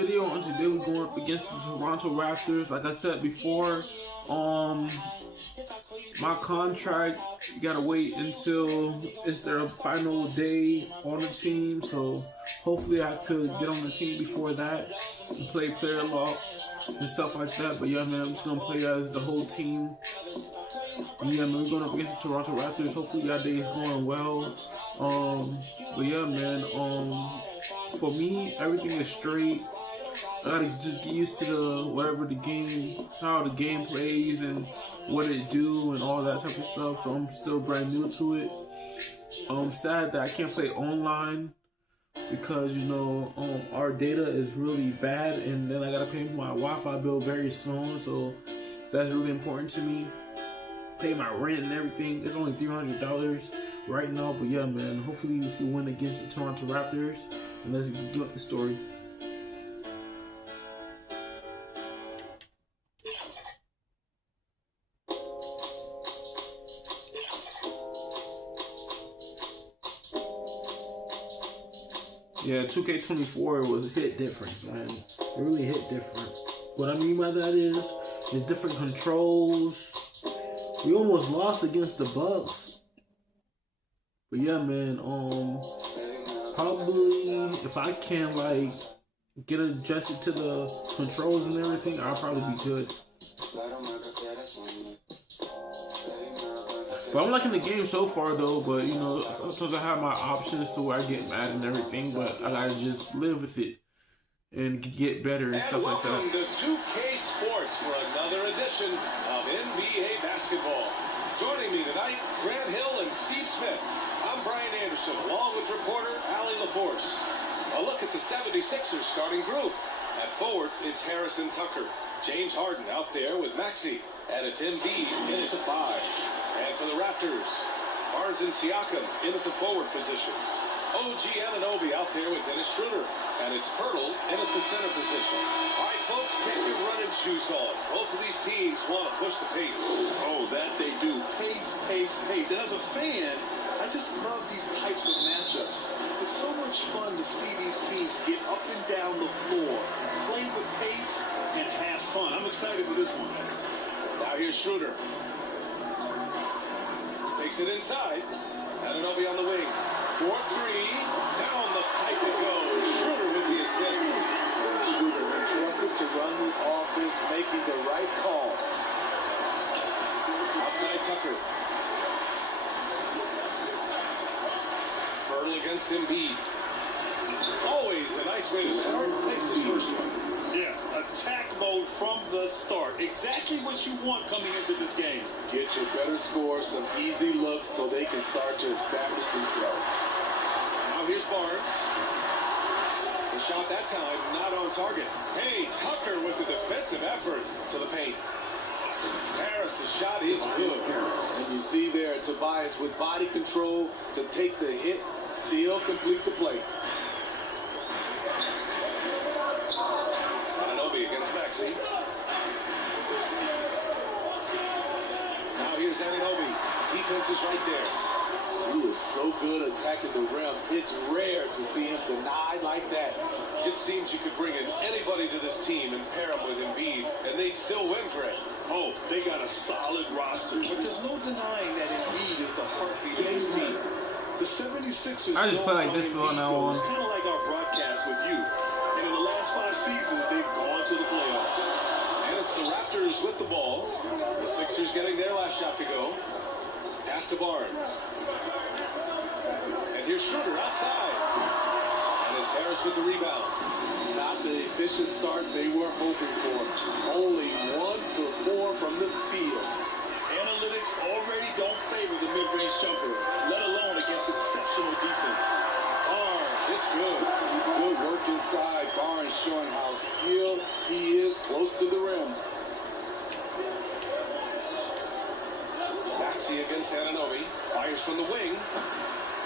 video, and today we're going up against the Toronto Raptors. Like I said before, my contract, you gotta wait until it's their final day on the team, so hopefully I could get on the team before that and play player lock and stuff like that. But yeah, man, I'm just gonna play as the whole team. And yeah, man, we're going up against the Toronto Raptors. Hopefully that day is going well. But yeah, man, for me, everything is straight. I gotta just get used to how the game plays and what it do and all that type of stuff. So I'm still brand new to it. I'm sad that I can't play online because, you know, our data is really bad, and then I gotta pay my Wi-Fi bill very soon. So that's really important to me. Pay my rent and everything. It's only $300 right now. But yeah, man, hopefully we can win against the Toronto Raptors. And let's get with the story. Yeah, 2K24 was a hit difference, man. It really hit different. What I mean by that is different controls. We almost lost against the Bucks. But yeah, man, probably if I can like get adjusted to the controls and everything, I'll probably be good. But I'm liking the game so far though, but you know, sometimes I have my options to where I get mad and everything, but I gotta just live with it and get better and stuff like that. Welcome to 2K Sports for another edition of NBA basketball. Joining me tonight, Grant Hill and Steve Smith. I'm Brian Anderson, along with reporter Allie LaForce. A look at the 76ers starting group. At forward, it's Harrison Tucker. James Harden out there with Maxey. And it's Embiid in at the 5. And for the Raptors, Barnes and Siakam in at the forward positions. OG Anunoby out there with Dennis Schroeder. And it's Pirtle in at the center position. All right, folks, get your running shoes on. Both of these teams want to push the pace. Oh, that they do. Pace, pace, pace. And as a fan, I just love these types of matchups. It's so much fun to see these teams get up and down the floor, play with pace, and have fun. I'm excited for this one. Now here's Schroeder. Takes it inside. Anunoby on the wing. 4-3. Down the pipe it goes. Schroeder with the assist. Schroeder entrusted to run this offense, making the right call. Outside Tucker. Pirtle against Embiid. Always a nice way to start. Takes his first one. Yeah, attack mode from the start. Exactly what you want coming into this game. Get your better scores, some easy looks so they can start to establish themselves. Now here's Barnes. The shot that time not on target. Hey, Tucker with the defensive effort to the paint. Harris' shot is good. And you see there Tobias with body control to take the hit, still complete the play. Anunoby against Maxey. Now here's Anunoby. Defense is right there. He is so good attacking the rim. It's rare to see him denied like that. It seems you could bring in anybody to this team and pair them with Embiid, and they'd still win, Greg. Oh, they got a solid roster, but there's no denying that Embiid is the heartbeat of this team. The 76ers. I just play like this from now on. It's kind of like our broadcast with you. And in the last 5 seasons, they've gone to the playoffs. And it's the Raptors with the ball. The Sixers getting their last shot to go. Pass to Barnes. And here's Schroeder outside. And it's Harris with the rebound. Not the efficient start they were hoping for. Only 1 for 4 from the field. Analytics already don't favor the mid-range jumper, let alone against exceptional defense. Barnes, it's good. Good work inside. Barnes showing how skilled he is close to the rim. Maxey against Anunoby. Fires from the wing.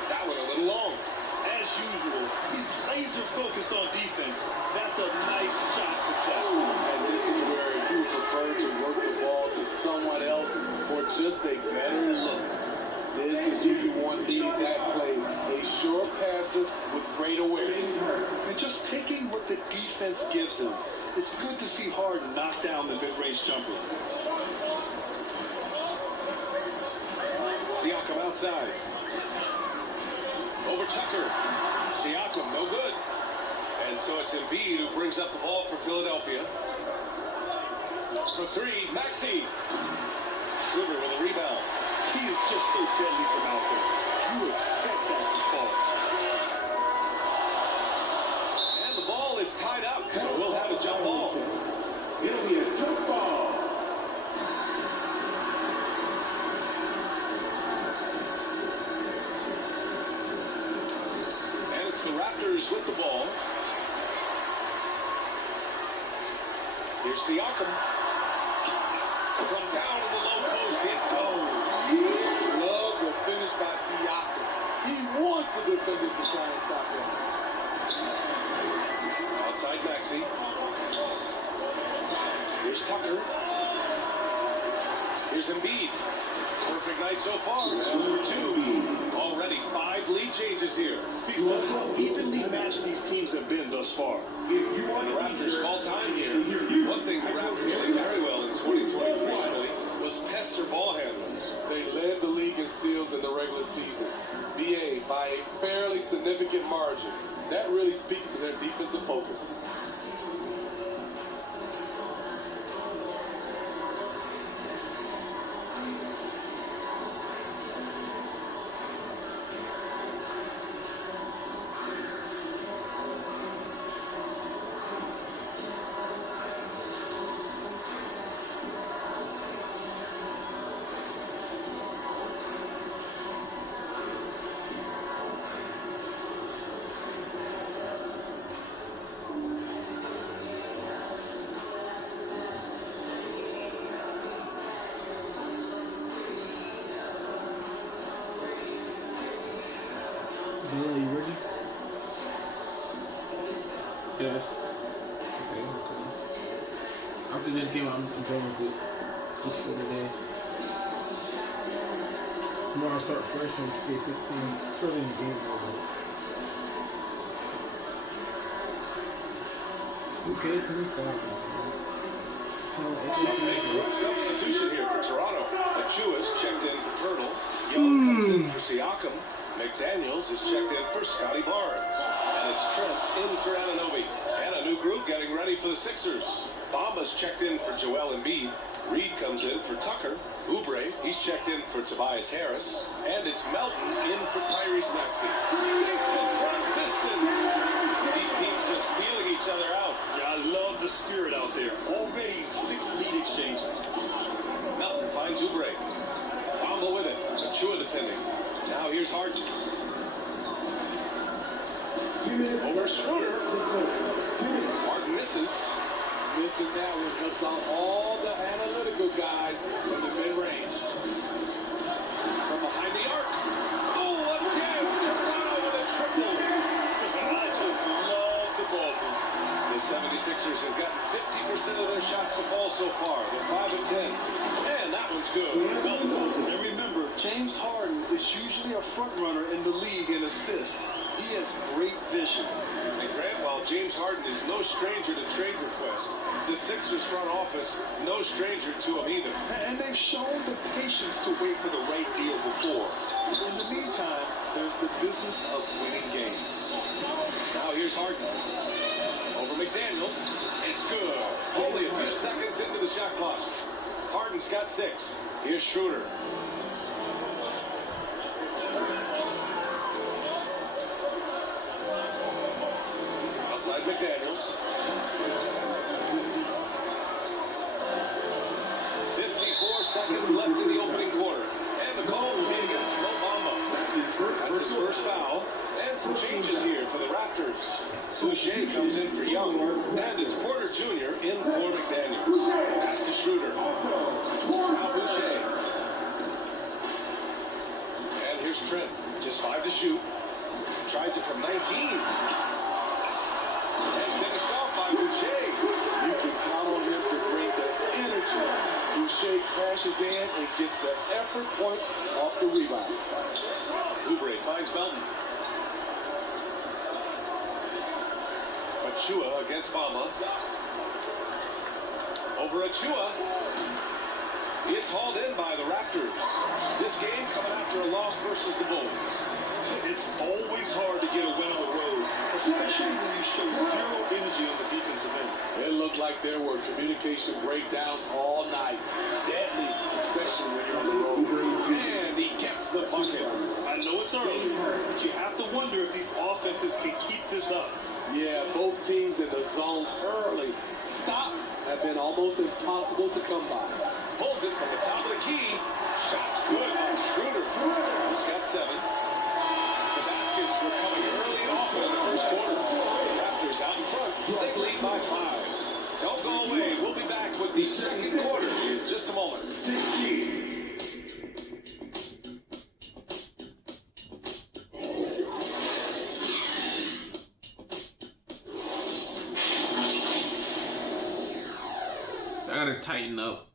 That one a little long. As usual, he's laser focused on defense. That's a nice shot to test. And this is where you prefer to work the ball to someone else for just a better look. This is who you want leading that play. A sure passer with great awareness. And just taking what the defense defense gives him. It's good to see Harden knock down the mid-range jumper. Siakam outside. Over Tucker. Siakam, no good. And so it's Embiid who brings up the ball for Philadelphia. For three, Maxey. Schroeder with a rebound. He is just so deadly from out there. You expect that to fall. And the ball is tied up, so we'll have a jump ball. It'll be a jump ball. And it's the Raptors with the ball. Here's Siakam. From down in the low post, it goes. Love the finish by Siakam. He wants the defender to try and stop him. Outside Maxey. Here's Tucker. Here's Embiid. Perfect night so far. 2 for 2. Already 5 lead changes here. Speaks to how evenly matched these teams have been thus far. And the Raptors call time here. One thing the Raptors did very well in 2020 recently was pester ball handlers. They led the league in steals in the regular season. BA by a fairly significant margin. That really speaks to their defensive focus. Bill, you ready? Yes. Okay. After this game, I'm done with it. Just for the day. Tomorrow I'll start fresh on 2K16. It's early in the game over. Okay, 25. Substitution here for Toronto. Achua's checked in for Turtle. Young comes in for Siakam. McDaniels is checked in for Scotty Barnes. And it's Trent in for Anunoby. And a new group getting ready for the Sixers. Bamba's checked in for Joel Embiid. Reed comes in for Tucker. Oubre, he's checked in for Tobias Harris. And it's Melton in for Tyrese Maxey. 6 in front Pistons. These teams just feeling each other out. Yeah, I love the spirit out there. Already 6 lead exchanges. Melton finds Oubre. Bamba with it. Achua defending. Now here's Harden. Over Schroeder. Harden misses. Missing that one cuts on all the analytical guys from the mid-range. From behind the arc. Oh, again. Toronto with a triple. I just love the ball. The 76ers have gotten 50% of their shots to fall so far. They're 5 of 10. And that one's good. And remember, James Harden is usually a front runner in the league in assists. He has great vision. And Grant, while James Harden is no stranger to trade requests, the Sixers front office no stranger to him either. And they've shown the patience to wait for the right deal before. In the meantime, there's the business of winning games. Now here's Harden. Over McDaniels. It's good. Only a few seconds into the shot clock. Harden's got 6. Here's Schroeder. Outside McDaniels. 54 seconds left in the opening quarter. And the call will be against Mo Bamba. That's his first foul. And some changes here for the Raptors. Boucher comes in for Young. And it's Porter Jr. in for McDaniels. Pass to Schroeder. Now Boucher. And here's Trent. Just 5 to shoot. Tries it from 19. And finished off by Boucher. You can count on him to bring the energy. Boucher crashes in and gets the effort points off the rebound. Oubre finds Melton. Achua against Bama. Over Achua. It's hauled in by the Raptors. This game coming after a loss versus the Bulls. It's always hard to get a win on the road, especially when you show zero energy on the defensive end. It looked like there were communication breakdowns all night. Deadly, especially when you're on the road. And he gets the bucket. I know it's early, but you have to wonder if these offenses can keep this up. Yeah, both teams in the zone early. Stops have been almost impossible to come by. Pulls it from the top of the key. Shot's good by Schroeder. He's got 7. The baskets were coming early and often in the first quarter. The Raptors out in front. They lead by 5. Don't go away. We'll be back with the second quarter in just a moment. I gotta tighten up.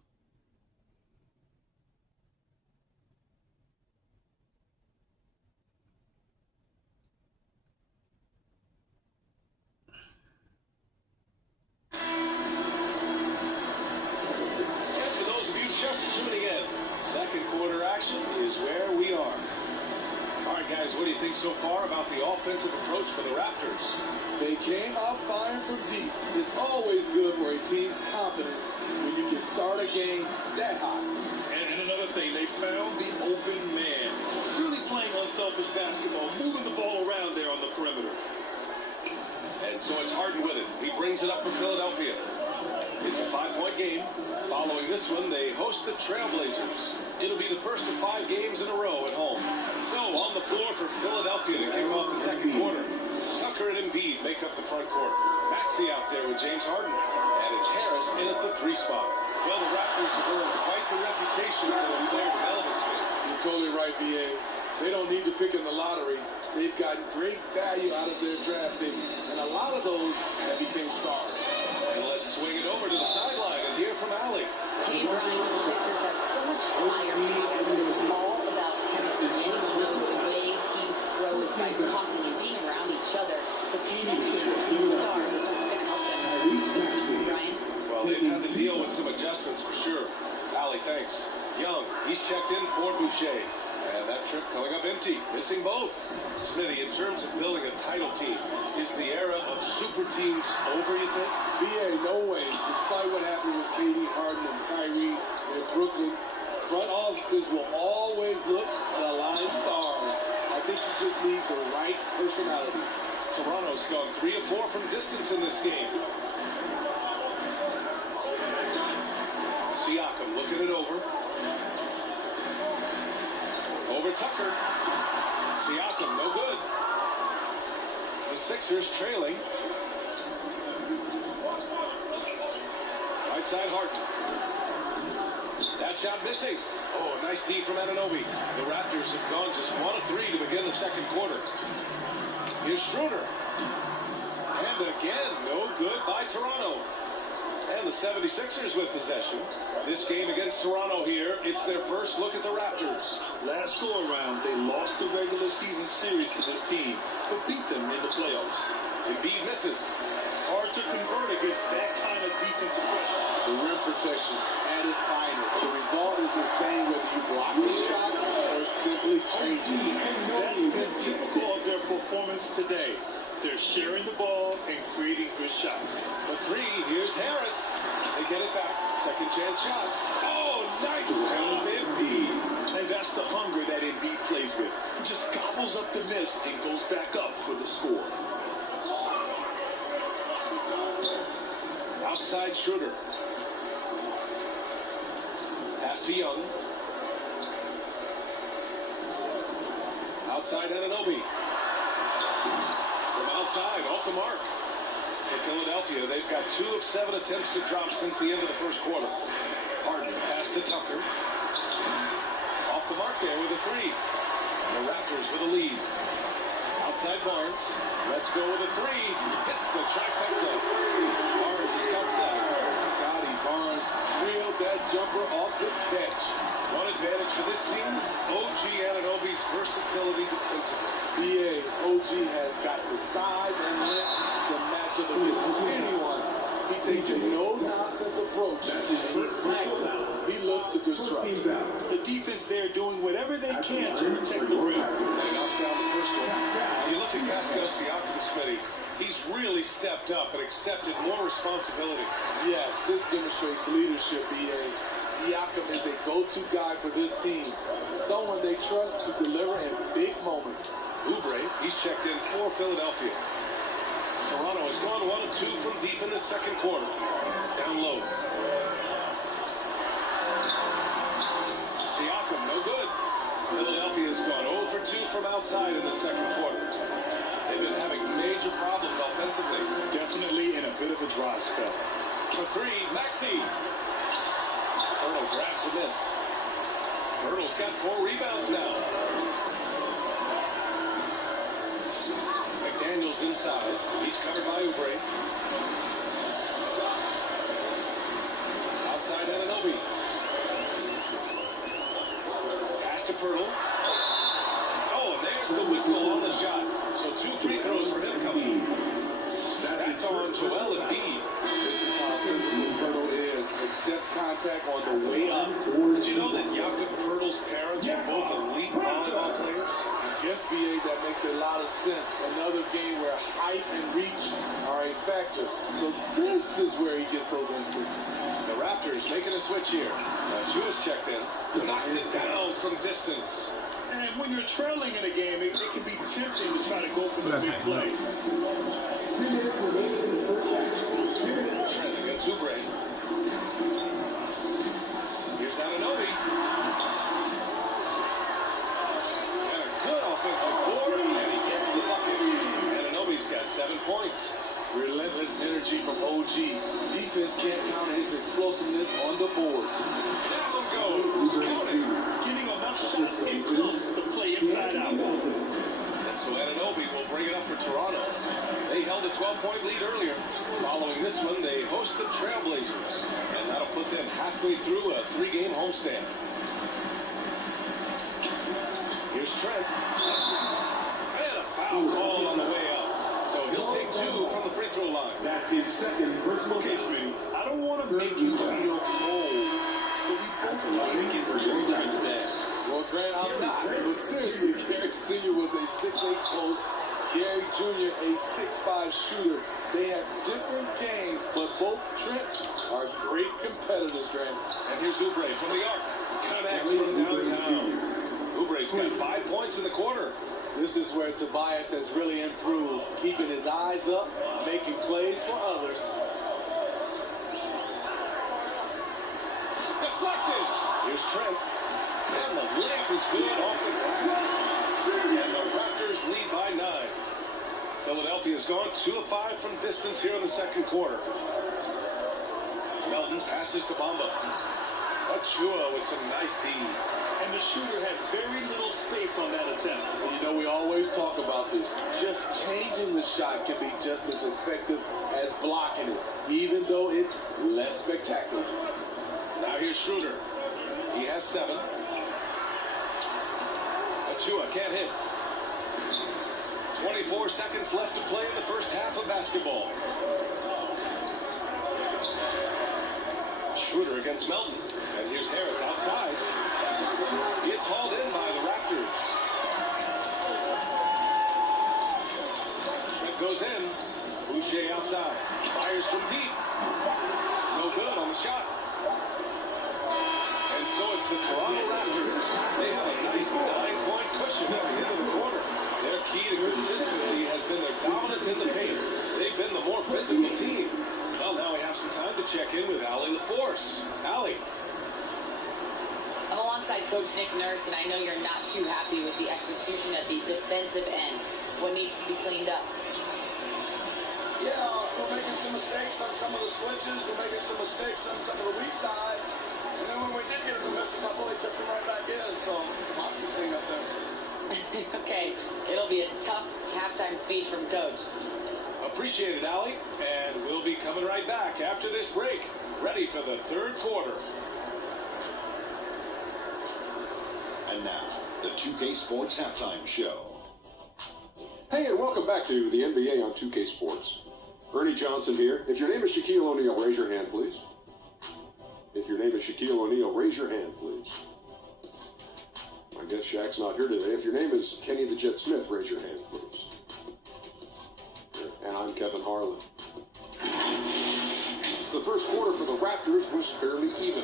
What do you think so far about the offensive approach for the Raptors? They came out firing from deep. It's always good for a team's confidence when you can start a game that hot. And another thing, they found the open man. Really playing unselfish basketball, moving the ball around there on the perimeter. And so it's Harden with it. He brings it up for Philadelphia. It's a 5-point game. Following this one, they host the Trailblazers. It'll be the first of 5 games in a row at home. So on the floor for Philadelphia to kick off the second quarter. Tucker and Embiid make up the front court. Maxey out there with James Harden. And it's Harris in at the 3 spot. Well, the Raptors have earned quite the reputation for their player development skill. You're totally right, B.A. They don't need to pick in the lottery. They've gotten great value out of their draft picks. And a lot of those have become stars. And let's swing it over to the sideline and hear from Allie. Hey, Brian, the Sixers have so much firepower. It's all about chemistry. This is the way teams grow is by talking and being around each other. The connection between stars is what's going to help them. Brian? Well, they've had to deal with some adjustments for sure. Allie, thanks. Young, he's checked in for Boucher. And that trip coming up empty, missing both. Smitty, in terms of building a title team, is the era of super teams over, you think? B.A., no way. Despite what happened with KD, Harden, and Kyrie in Brooklyn, front offices will always look to align stars. I think you just need the right personalities. Toronto's gone 3 of 4 from distance in this game. Siakam looking it over. Over Tucker. Siakam, no good. The Sixers trailing. Right side Harden. That shot missing. Oh, nice D from Anunoby. The Raptors have gone just 1 of 3 to begin the second quarter. Here's Schroeder. And again, no good by Toronto. And the 76ers with possession. This game against Toronto here, it's their first look at the Raptors. Last go-around, they lost the regular season series to this team, but beat them in the playoffs. Embiid misses. Hard to convert against that kind of defensive pressure. The rim protection at its finest. The result is the same whether you block the shot or simply change it. That's been typical of their performance today. They're sharing the ball and creating good shots. For 3, here's Harris. They get it back. Second chance shot. Oh, nice job, Embiid. And that's the hunger that Embiid plays with. He just gobbles up the miss and goes back up for the score. Outside Schroeder. Pass to Young. Outside Anunoby. From outside, off the mark. For Philadelphia, they've got 2 of 7 attempts to drop since the end of the first quarter. Harden pass to Tucker. Off the mark there with a 3. And the Raptors with a lead. Outside Barnes. Let's go with a 3. Hits the trifecta. Barnes has got 7. Scotty Barnes drilled that jumper off the catch. One advantage for this team, OG Anunoby's versatility defensively. BA, OG has got the size and length to match up against anyone. He takes a no-nonsense approach. He looks to disrupt. The defense there doing whatever they can to protect the rim. He knocks down the first one. And you look at Pascal Siakam, Smitty. He's really stepped up and accepted more responsibility. Yes, this demonstrates leadership, BA. Siakam is a go-to guy for this team. Someone they trust to deliver in big moments. Oubre, he's checked in for Philadelphia. Toronto has gone 1 of 2 from deep in the second quarter. Down low. Siakam, no good. Philadelphia has gone 0 for 2 from outside in the second quarter. They've been having major problems offensively. Definitely in a bit of a dry spell. For 3, Maxey. Hurdle grabs a miss. Hurdle's got 4 rebounds now. McDaniels inside. He's covered by Oubre. Outside Anunoby. Pass to Pirtle. Oh, and there's the whistle on the shot. So 2 free throws for him coming. That's on Joel Embiid. This is how Pirtle is. Accepts contact on the way up. Did you know that Jakob Pirtle's parents are both elite volleyball players? Yes, BA, that makes a lot of sense. Another game where height and reach are a factor. So this is where he gets those instincts. The Raptors making a switch here. Jewish checked in. Knocks it down from distance. And when you're trailing in a game, it can be tempting to try to go for the big play. Against Oubre. Here's Anunoby. And a good offensive board, and he gets the bucket. Anunoby's got 7 points. Relentless energy from OG. Defense can't count his explosiveness on the board. Down goes. Counting. Getting enough shots in close to play inside out. And so Anunoby will bring it up for Toronto. They held a 12-point lead earlier. Following this one, they host the Trailblazers. And that'll put them halfway through a 3-game homestand. Here's Trent. And a foul call on the way up. So he'll take 2 from the free throw line. That's his second personal case, Smitty. I don't want to make you feel old, but we both played against your defense today. Well, Grant, I'm not. But seriously, Gary Sr. was a 6'8 post. Gary Jr. a 6'5 shooter. They have different games, but both Trents are great competitors, Grant. And here's Oubre from the arc. Connects from downtown. Oubre's got 5 points in the quarter. This is where Tobias has really improved, keeping his eyes up, making plays for others. Deflected. Here's Trent. And the layup is good off the glass. And the Raptors lead by 9. Philadelphia's gone 2 of 5 from distance here in the second quarter. Melton passes to Bamba. Achua with some nice D. And the shooter had very little space on that attempt. And you know, we always talk about this. Just changing the shot can be just as effective as blocking it, even though it's less spectacular. Now here's Schroeder. He has 7. Achua can't hit. 24 seconds left to play in the first half of basketball. Schroeder against Melton. And here's Harris outside. It's hauled in by the Raptors. Trent goes in. Boucher outside. Fires from deep. No good on the shot. And so it's the Toronto Raptors. They have a nice 9-point cushion at the end of the quarter. Their key to consistency has been their dominance in the paint. They've been the more physical team. Well, now we have some time to check in with Allie LaForce. Allie. I'm alongside Coach Nick Nurse, and I know you're not too happy with the execution at the defensive end. What needs to be cleaned up? Yeah, we're making some mistakes on some of the switches. We're making some mistakes on some of the weak side. And then when we did get them to miss a couple, they took them right back in. So lots of cleanup there. Okay, it'll be a tough halftime speech from Coach. Appreciate it, Allie. And we'll be coming right back after this break. Ready for the third quarter. And now, the 2K Sports Halftime Show. Hey, and welcome back to the NBA on 2K Sports. Ernie Johnson here. If your name is Shaquille O'Neal, raise your hand, please. If your name is Shaquille O'Neal, raise your hand, please. I guess Shaq's not here today. If your name is Kenny the Jet Smith, raise your hand, please. And I'm Kevin Harlan. The first quarter for the Raptors was fairly even.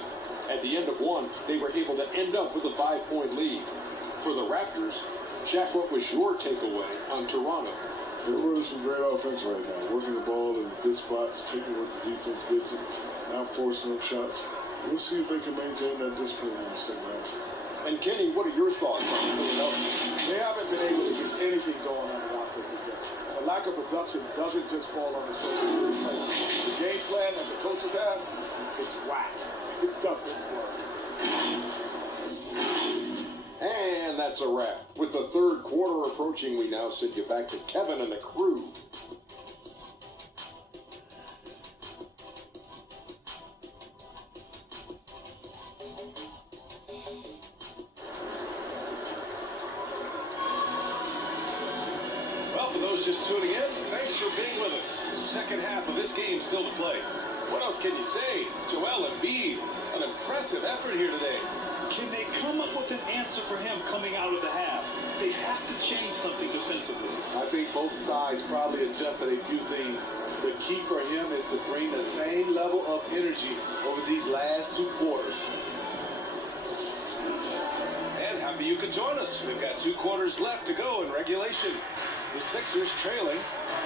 At the end of one, they were able to end up with a 5-point lead. For the Raptors, Shaq, what was your takeaway on Toronto? They're really some great offense right now. Working the ball in good spots, taking what the defense gives them, not forcing up shots. We'll see if they can maintain that discipline in the second half. And Kenny, what are your thoughts on Philadelphia? They haven't been able to get anything going on the offensive end. The lack of production doesn't just fall on the shoulders of the players. The game plan that the coaches have, it's whack. It doesn't work. And that's a wrap. With the third quarter approaching, we now send you back to Kevin and the crew. Well, for those just tuning in, thanks for being with us. Second half of this game still to play. What else can you say? Joel Embiid, an impressive effort here today. Can they come up with an answer for him coming out of the half? They have to change something defensively. I think both sides probably adjusted a few things. The key for him is to bring the same level of energy over these last two quarters. And happy you could join us. We've got 2 quarters left to go in regulation. The Sixers trailing,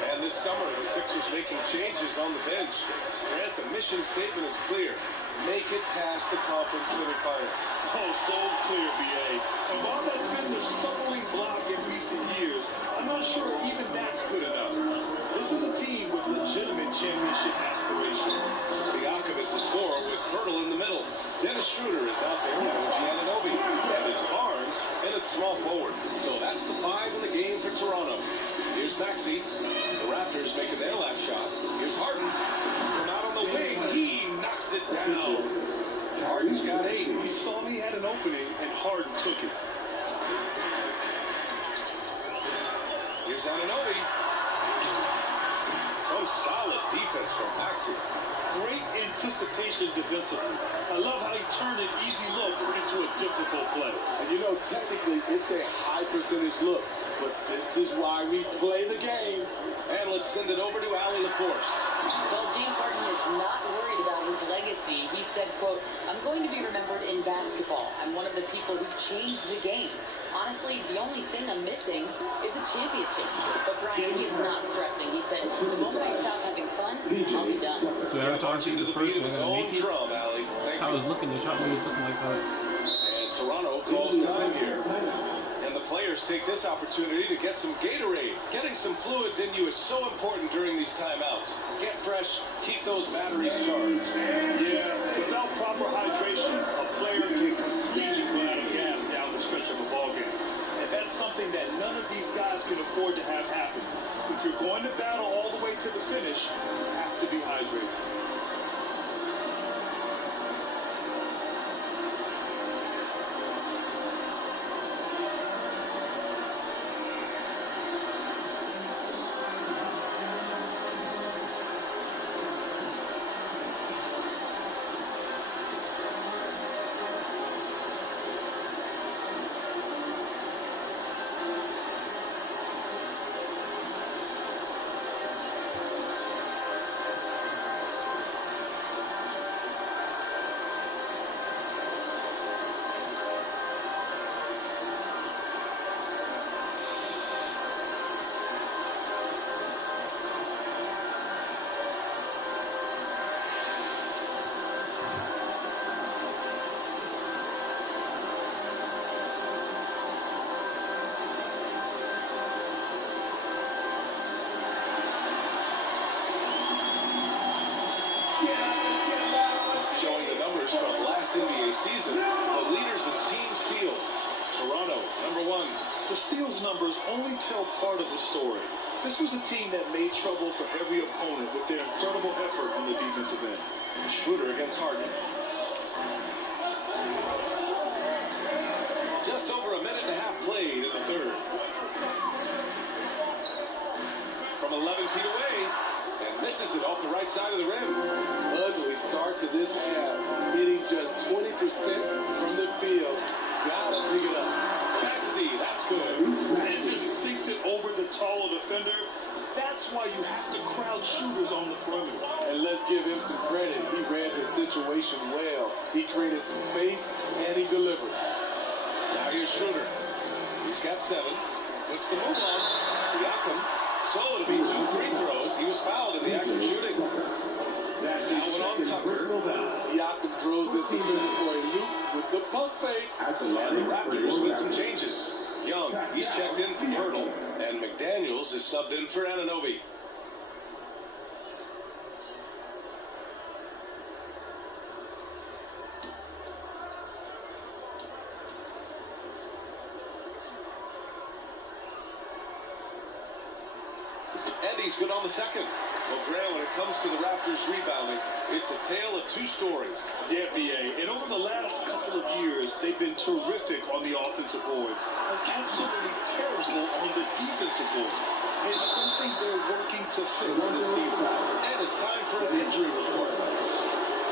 and this summer the Sixers making changes on the bench. Grant, the mission statement is clear. Make it past the conference semifinal. Oh, so clear, B.A. And while that's been the stumbling block in recent years, I'm not sure even that's good enough. This is a team with legitimate championship aspirations. Siakam is the 4 with Pirtle in the middle. Dennis Schroeder is out there with OG Anunoby. And it's Barnes and a small forward. So that's the 5 in the game for Toronto. Here's Maxey. The Raptors making their last shot. Here's Harden. From out on the wing, he knocks it down. Harden's got 8. He saw he had an opening, and Harden took it. Here's Anunoby. Some solid defense from Maxey. Great anticipation defensively. I love how he turned an easy look into a difficult play. And you know, technically, it's a high percentage look. But this is why we play the game. And let's send it over to Allie LaForce. Well, James Harden is not worried about his legacy. He said, quote, "I'm going to be remembered in basketball. I'm one of the people who changed the game. Honestly, the only thing I'm missing is a championship." But Brian, he's not stressing. He said, "The moment I stop having fun, I'll be done." So every time I see the first one, I make it. Drum, Allie. I was looking, the shot was looking like that. And Toronto calls time here. And the players take this opportunity to get some Gatorade. Getting some fluids in you is so important during these timeouts. Get fresh, keep those batteries charged. Yeah, without proper hydration, a player can completely run out of gas down the stretch of a ball game. And that's something that none of these guys can afford to have happen. If you're going to battle all the way to the finish, you have to be hydrated. Steals numbers only tell part of the story. This was a team that made trouble for every opponent with their incredible effort on the defensive end. Schroeder against Harden. Just over feet away and misses it off the right side of the rim. Ugly start to this half, hitting just 20% from the field. Gotta pick it up. Maxey, that's good. And just sinks it over the taller defender. That's why you have to crowd shooters on the perimeter. And let's give him some credit. He read the situation well. He created some space, and he delivered. Now here's Schroeder. He's got 7. Puts the move on. Siakam. So it'll be 2 free throws. He was fouled in the act of shooting. Now went on Tucker. Siakam throws his defender for a loop with the pump fake. And the Raptors with some changes. Young, he's checked in for Pirtle. And McDaniels is subbed in for Anunoby. And he's good on the second. Well, Grant, when it comes to the Raptors rebounding, it's a tale of 2 stories. Yeah, BA. And over the last couple of years, they've been terrific on the offensive boards and absolutely terrible on the defensive board. It's something they're working to fix this season. And it's time for an injury report.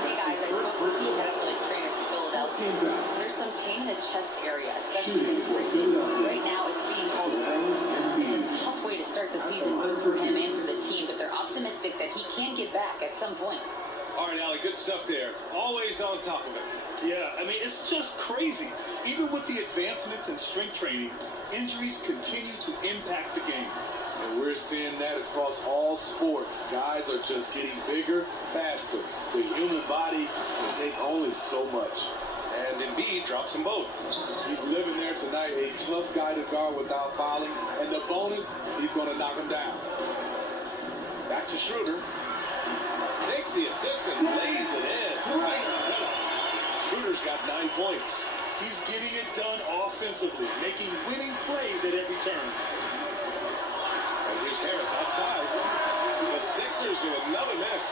Hey guys, I spoke with the athletic trainer for Philadelphia. There's some pain in the chest area, especially in the break. Right now, it's being called it's a tough way to start the season for him and for the team, but they're optimistic that he can get back at some point. All right, Allie, good stuff there. Always on top of it. Yeah, I mean, it's just crazy. Even with the advancements in strength training, injuries continue to impact the game. And we're seeing that across all sports. Guys are just getting bigger, faster. The human body can take only so much. And Embiid drops them both. He's living there tonight, a tough guy to guard without fouling. And the bonus, he's going to knock him down. Back to Schroeder. Takes the assist and lays it in. Nice setup. Schroeder's got 9 points. He's getting it done offensively, making winning plays at every turn. And here's Harris outside. The Sixers with another miss.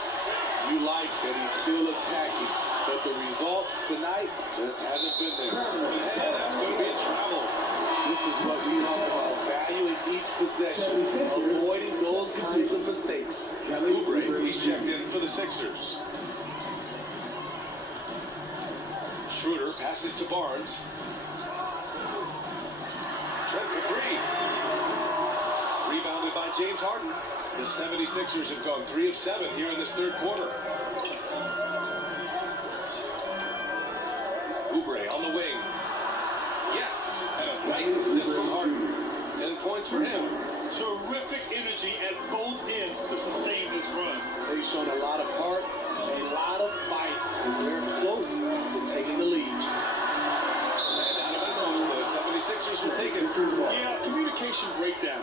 You like that he's still attacking, but the results tonight just haven't been there. And that's going to be a travel. This is what we talk about, valuing each possession, avoiding those kinds of mistakes. Oubre, he's checked in for the Sixers. Schroeder passes to Barnes. Trent for 3. Rebounded by James Harden. The 76ers have gone 3 of 7 here in this third quarter. Oubre on the wing. Yes, and a nice assist from Harden. 10 points for him. Terrific energy at both ends to sustain this run. They've shown a lot of heart, a lot of fight, and they're close to taking the lead. And out of it goes. The 76ers will take it. Yeah, communication breakdown.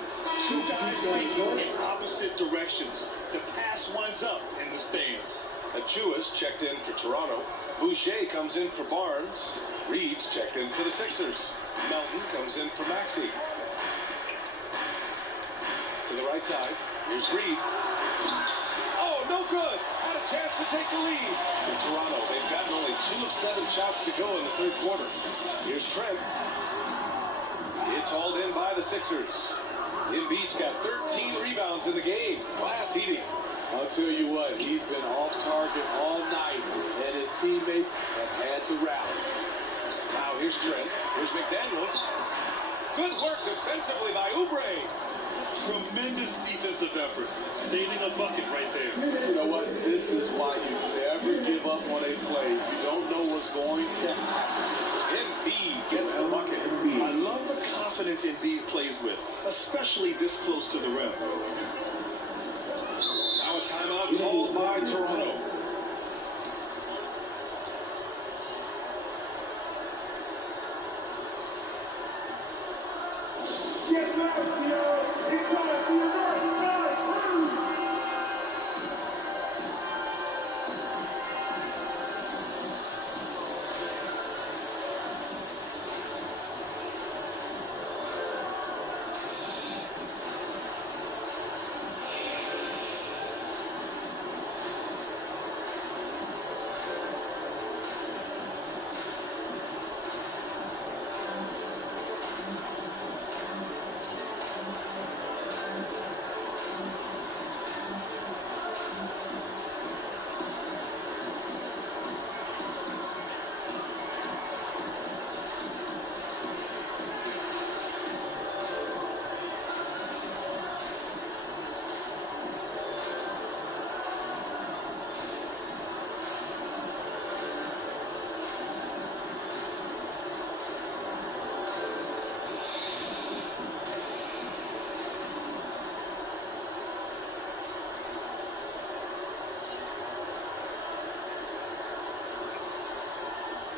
2 guys thinking in opposite directions. The pass winds up in the stands. Achua's checked in for Toronto. Boucher comes in for Barnes. Reeves checked in for the Sixers. Melton comes in for Maxey. To the right side, here's Reed. Oh, no good. Had a chance to take the lead. In Toronto, they've gotten only 2 of 7 shots to go in the third quarter. Here's Trent. It's hauled in by the Sixers. Embiid's got 13 rebounds in the game. Glass eating. I'll tell you what, he's been off target all night, and his teammates have had to rally. Now here's Trent. Here's McDaniels. Good work defensively by Oubre. Tremendous defensive effort. Saving a bucket right there. You know what? This is why you never give up on a play. You don't know what's going to happen. Embiid gets the bucket. I love the confidence Embiid plays with, especially this close to the rim. Now a timeout called by Toronto.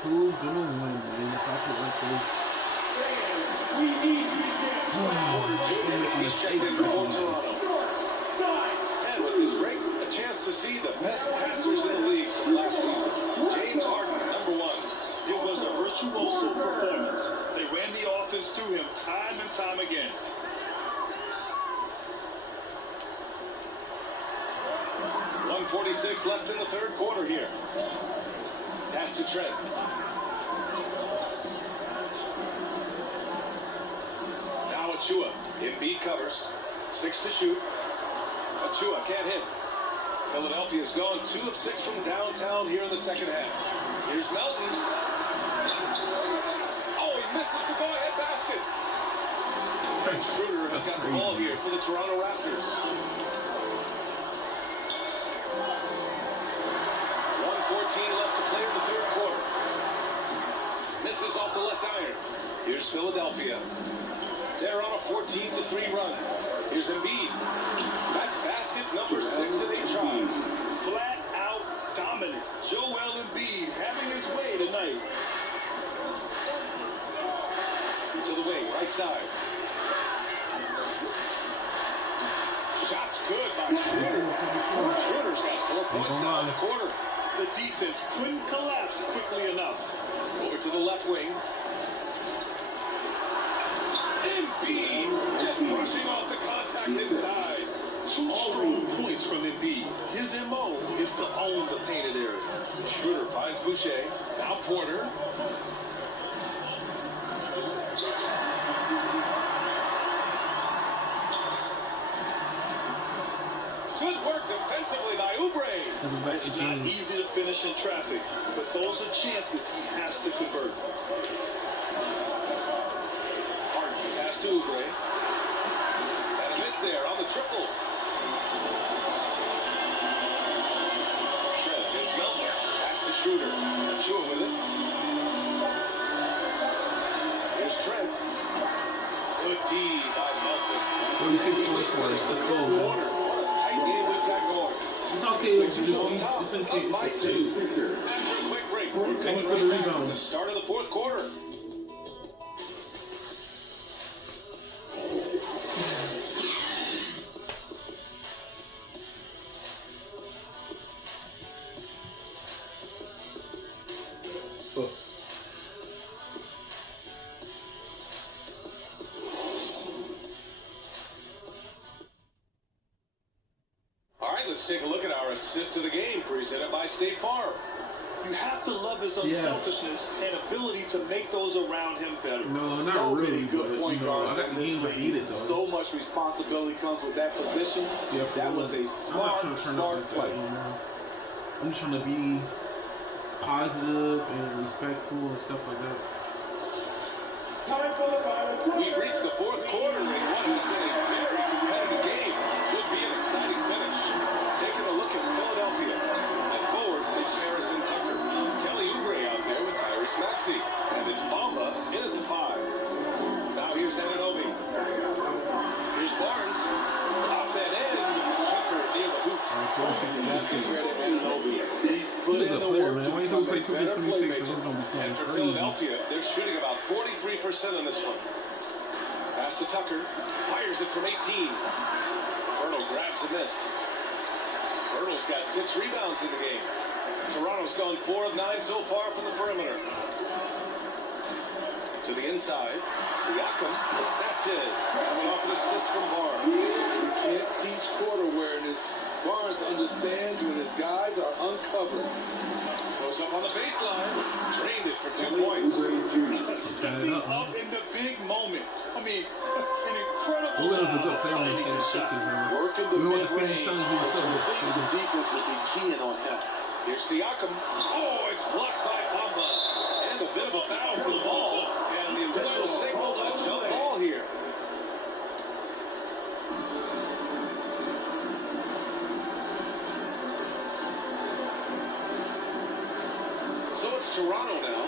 Who's gonna win, man? If I put like this. I'm making mistakes, bro. And with this break, a chance to see the best passers in the league from last season. James Harden, number 1. It was a virtuoso performance. They ran the offense through him time and time again. .146 left in the third quarter here. Pass to Trent. Now Achua. Embiid covers. 6 to shoot. Achua can't hit. Philadelphia's gone 2 of 6 from downtown here in the second half. Here's Melton. Oh, he misses the go-ahead basket. Schroeder has got the ball here for the Toronto Raptors. 1:14 left to play in the third quarter. Misses off the left iron. Here's Philadelphia. They're on a 14-3 run. Here's Embiid. That's basket number 6 in 8 tries. Flat out dominant. Joel Embiid having his way tonight. To the wing, right side. Shot's good by Schroeder. Schroeder's got 4 points now in the quarter. The defense couldn't collapse quickly enough. Over to the left wing. Embiid just brushing off the contact inside. 2 strong points from Embiid. His MO is to own the painted area. Schroeder finds Boucher. Now Porter. Good work defensively by Oubre. It's not easy to finish in traffic, but those are chances he has to convert. Harden pass to Oubre. And a miss there on the triple. Trent against Melton. Pass to Schroeder. Achua with it. Here's Trent. Good D by Melton. 46-44. Let's go, man. Game we've got going. It's okay. It's okay. It's okay. After a quick break, we're coming right back to the start of the fourth quarter. Let's take a look at our assist to the game presented by State Farm. You have to love his unselfishness and ability to make those around him better. No, not so really. Good point guard. I got the games I hate it though. So much responsibility comes with that position. Yeah, that was a smart play. I'm just trying to be positive and respectful and stuff like that. We've reached the fourth quarter in what has been a very competitive game. Could be an exciting finish. Taking a look at Philadelphia. At forward, it's Harrison Tucker. Kelly Oubre out there with Tyrese Maxey. And it's Bamba in at the 5. Now here's Anunoby. Here's Barnes. Top that end with the jumper near the hoop. He's a good player, man. Why don't you play 2K26 and he's going to be playing And for crazy. Philadelphia, they're shooting about 43% on this one. Pass to Tucker. Fires it from 18. Bertle grabs a miss. Bertle's got 6 rebounds in the game. Toronto's gone 4 of 9 so far from the perimeter. To the inside. Siakam. That's it. Coming off an assist from Barnes. You can't teach court awareness. Barnes understands when his guys are uncovered. Goes up on the baseline. Drained it for 2 points. Stepping up in the big moment. I mean, an incredible Who else is a good player on the Sixers? Working the We want the mid-range. Phoenix Suns, he was still good. The defense will be keying on him. Here's Siakam. Oh, it's blocked by Bamba. And a bit of a battle for the ball. And the official signaled a jump ball here. So it's Toronto now.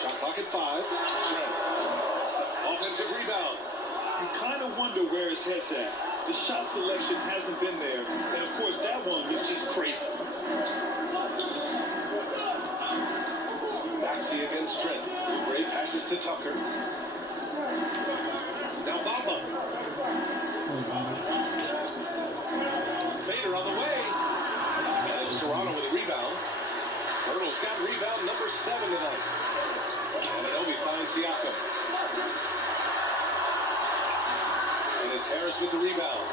Shot clock at 5. Trent. Offensive rebound. You kind of wonder where his head's at. The shot selection hasn't been there. And of course, that one was just crazy. Maxey against Trent. Gray passes to Tucker. Now Bamba. Fader on the way. And it's Toronto with a rebound. Hurdle's got rebound number 7 tonight. And Anunoby finds Siakam. And it's Harris with the rebound.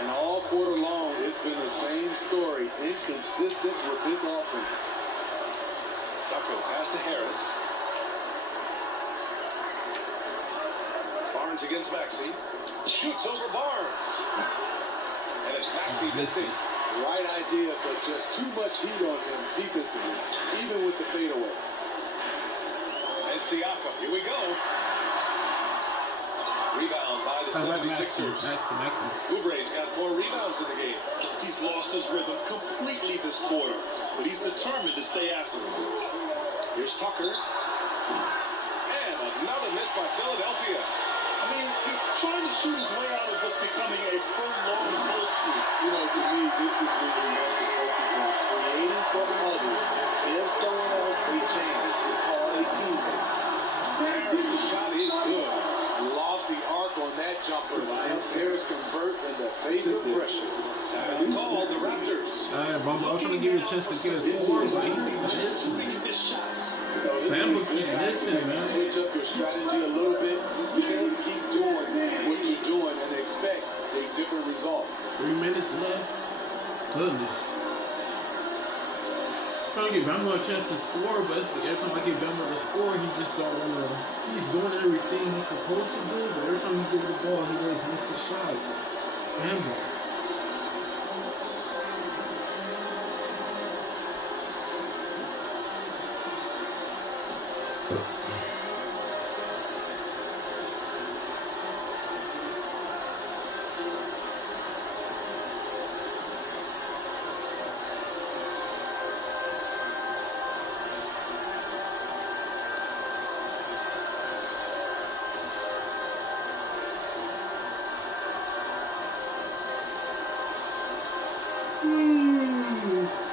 And all quarter long, it's been the same story. Inconsistent with his offense. Tucker pass to Harris. Barnes against Maxey. Shoots over Barnes. And it's Maxey missing. Right idea, but just too much heat on him defensively, even with the fadeaway. And Siakam, here we go. Rebound by the 76ers. Maxey. Oubre's got 4 rebounds in the game. He's lost his rhythm completely this quarter, but he's determined to stay after him. Here's Tucker. And another miss by Philadelphia. I mean, he's trying to shoot his way out of what's becoming a prolonged cold streak. You know, to me, this is when you want to focus on creating for others. If someone else may change, it's called a teammate. Harris' shot is good. Lost the arc on that jumper. Helps Harris convert in the face of pressure. Time to call the Raptors. Alright, Bumble, I was trying to give you a chance to get a score, but he's Bamba keeps missing, man. Switch up your strategy a little bit. You can't keep doing what you're doing and expect a different result. 3 minutes left. Goodness. Trying to give Bamba a chance to score, but every time I give Bamba the score, he just don't want to. He's doing everything he's supposed to do, but every time he gives the ball, he always misses a shot. Bamba.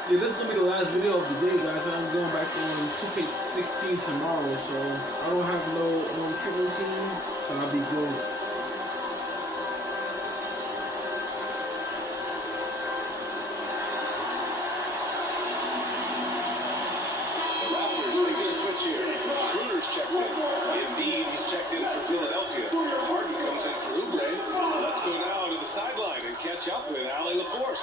Yeah, this is gonna be the last video of the day, guys. I'm going back on 2K16 tomorrow, so I don't have no triple team, so I'll be good. The Raptors making a switch here. Schroeder's checked in. Indeed, he's checked in for Philadelphia. Harden comes in for Oubre. Let's go now to the sideline and catch up with Ali LaForce.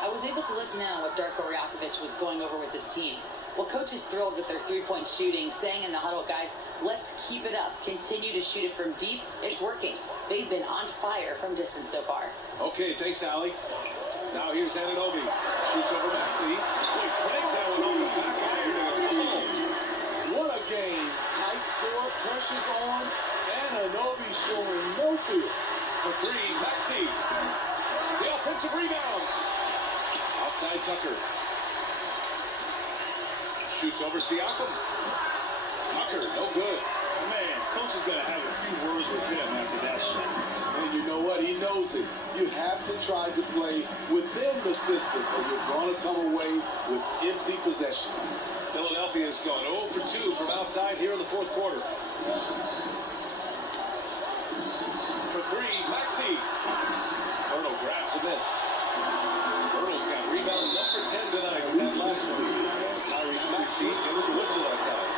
I was able to listen in on what Darko Rakovic was going over with his team. Well, coach is thrilled with their three-point shooting, saying in the huddle, guys, let's keep it up. Continue to shoot it from deep. It's working. They've been on fire from distance so far. Okay, thanks, Ali. Now here's Anunoby. Shoots over Maxey. Boy, cranks that one over the back iron and it falls. What a game. Tight score, pressure's on, and Anunoby showing no fear. For 3, Maxey. The offensive rebound. Outside Tucker. Shoots over Siakam. Tucker, no good. Man, coach is going to have a few words with him after that shot. And you know what? He knows it. You have to try to play within the system, or you're going to come away with empty possessions. Philadelphia's gone 0 for 2 from outside here in the fourth quarter. For 3, Maxey. Hurdle grabs a miss. Hurdle's got rebound number 10 tonight with that last one. Tyrese Maxey gets the whistle that time.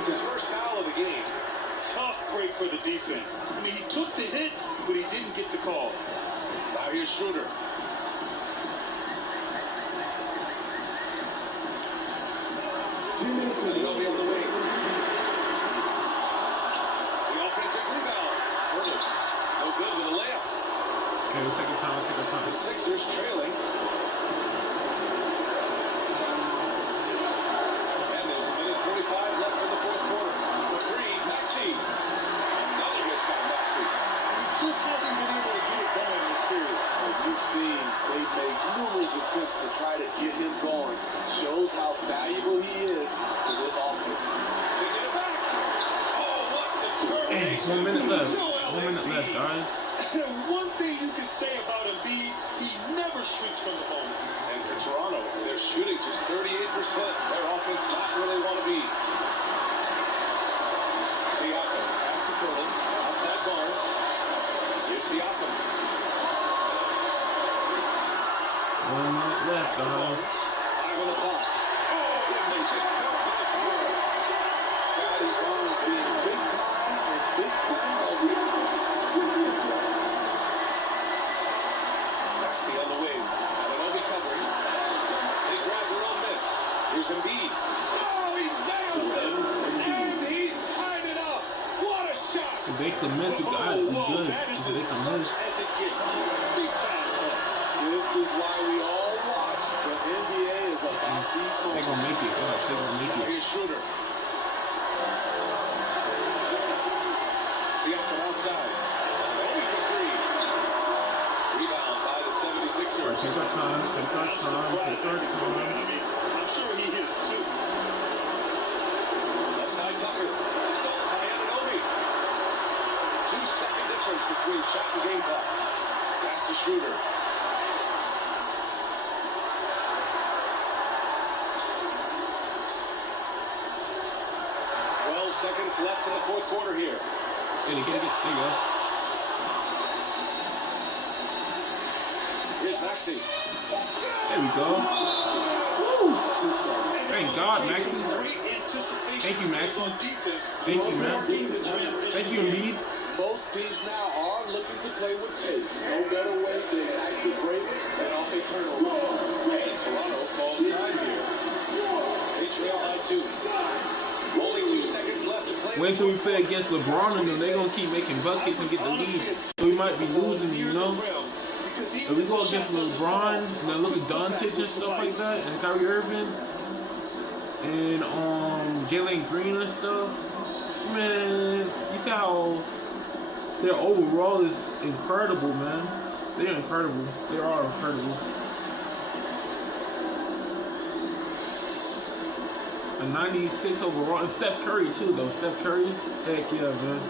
It's his first foul of the game. Tough break for the defense. I mean, he took the hit, but he didn't get the call. Now here's Schroeder. Anunoby on the wing. The offensive rebound. Hurdle. No good with a layup. Okay, second time. The Sixers trailing. And there's a minute 45 left in the fourth quarter. For 3, Maxey. Another miss by Maxey. He just hasn't been able to get it done in this period. As you've seen, they've made numerous attempts to try to get him going. Shows how valuable he is to this offense. They get it back. Oh, what determination. 1 minute left. 1 minute left, guys. And one thing you can say about Embiid, he never shrinks from the moment. And for Toronto, they're shooting just 38%. Their offense not where they want to be. minute left, guys. 5 on the clock. Oh, vicious dunk by Power. Scotty Barnes being big time and big time offense. Maxey on the wing. Anunoby covering. They grab their own miss. Here's Embiid. Oh, he nails it. And he's tied it up. What a shot. If they can miss, we got it. We good. If they can miss. As it gets. Big time play. This is why we all watch. The NBA is about these They moments. gonna make it. Gosh, they gonna make it. Here's Schroeder. Siakam outside. Only for 3. Rebound by the 76ers. All right, take our time. Take our time. Take our time. I mean, I'm sure he hits too. Left side Tucker. Stolen by Anunoby. 2-second difference between shot and game clock. Pass to Schroeder. Seconds left in the fourth quarter here. Get it. There you go. Here's Maxey. There we go. Woo! Thank God, Maxey. Thank you, Maxey. Thank you, man. Thank you, Embiid. Most teams now are looking to play with pace. No better way to ignite the break than off a turnover. And Toronto calls time here. They trail by 2. Only 2 seconds left to play. Wait until we play against LeBron and them. They're going to keep making buckets and get the lead. So we might be losing, you know? If we go against LeBron and then look at Doncic and stuff like that, and Kyrie Irving, and Jalen Green and stuff, man, you see how their overall is incredible, man. They're incredible. They are incredible. A 96 overall. And Steph Curry too, though. Steph Curry, heck yeah, man.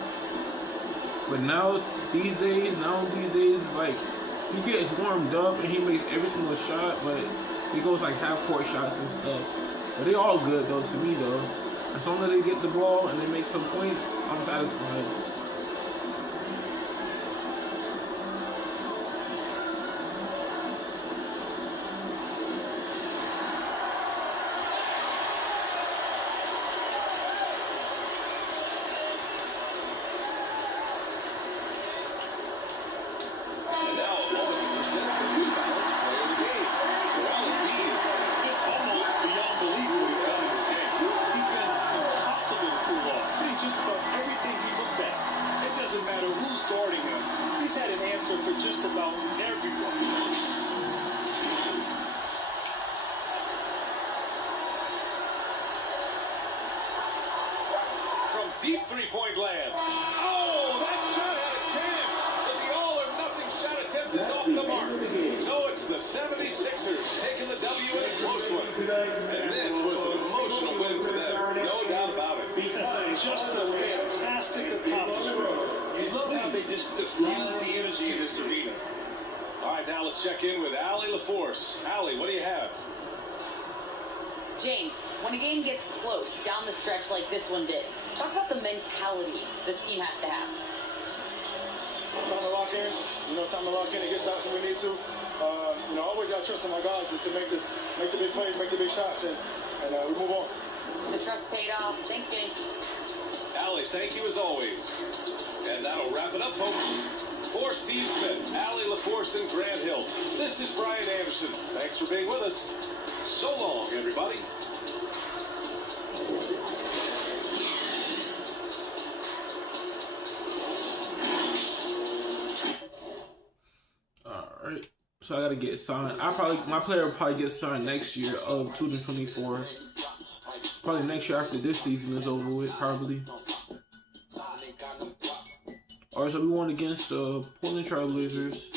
But now these days, it's like he gets warmed up and he makes every single shot, but he goes like half-court shots and stuff. But they all good though to me though. As long as they get the ball and they make some points, I'm satisfied. Deep three-point land. Oh, that shot had a chance, but the all-or-nothing shot attempt is off the mark. So it's the 76ers taking the W in a close one. And this was an emotional win for them, no doubt about it. Just a fantastic accomplishment. You love how they just diffuse the energy in this arena. All right, now let's check in with Allie LaForce. Allie, what do you have? James, when a game gets close down the stretch like this one did, talk about the mentality this team has to have. Time to lock in. Time to lock in and get stops when we need to. Always got trust in my guys to make the big plays, make the big shots, and we move on. The trust paid off. Thanks, James. Allie, thank you as always. And that'll wrap it up, folks. For Steve Smith, Allie LaForce, and Grant Hill, this is Brian Anderson. Thanks for being with us. So long, everybody. All right. So I gotta get signed. My player will probably get signed next year of 2024. Probably next year after this season is over with, probably. Alright, so we won against the Portland Trail Blazers.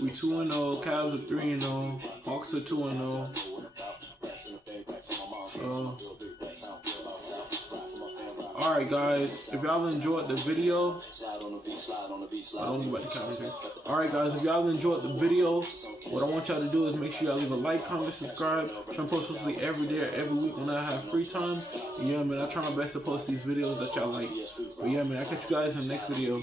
We 2-0, Cavs are 3-0, Hawks are 2-0. Alright guys, if y'all enjoyed the video, Alright guys, if y'all enjoyed the video, what I want y'all to do is make sure y'all leave a like, comment, subscribe. I'm trying to post mostly every day or every week when I have free time. Yeah man, I try my best to post these videos that y'all like. But yeah man, I'll catch you guys in the next video.